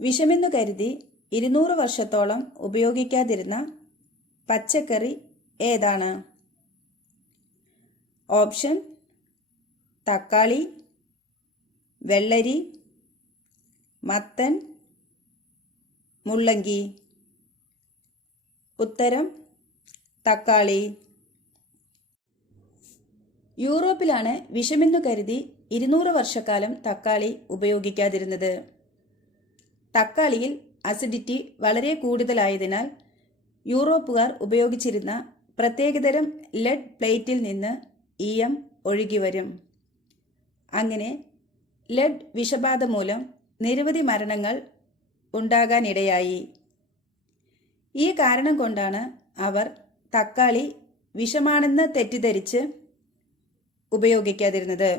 വിഷമെന്നു കരുതി 200 വർഷത്തോളം ഉപയോഗിക്കാതിരുന്ന പച്ചക്കറി ഏതാണ്? ഓപ്ഷൻ: തക്കാളി, വെള്ളരി, മത്തൻ, മുള്ളങ്കി. ഉത്തരം: തക്കാളി. യൂറോപ്പിലാണ് വിഷമെന്നു കരുതി 200 വർഷക്കാലം തക്കാളി ഉപയോഗിക്കാതിരുന്നത്. തക്കാളിയിൽ അസിഡിറ്റി വളരെ കൂടുതലായതിനാൽ യൂറോപ്പുകാർ ഉപയോഗിച്ചിരുന്ന പ്രത്യേകതരം ലെഡ് പ്ലേറ്റിൽ നിന്ന് ഈയം ഒഴുകിവരും. അങ്ങനെ ലെഡ് വിഷബാധ മൂലം നിരവധി മരണങ്ങൾ ഉണ്ടാകാനിടയായി. ഈ കാരണം കൊണ്ടാണ് അവർ തക്കാളി വിഷമാണെന്ന് തെറ്റിദ്ധരിച്ച് ഉപയോഗിക്കാതിരുന്നത്.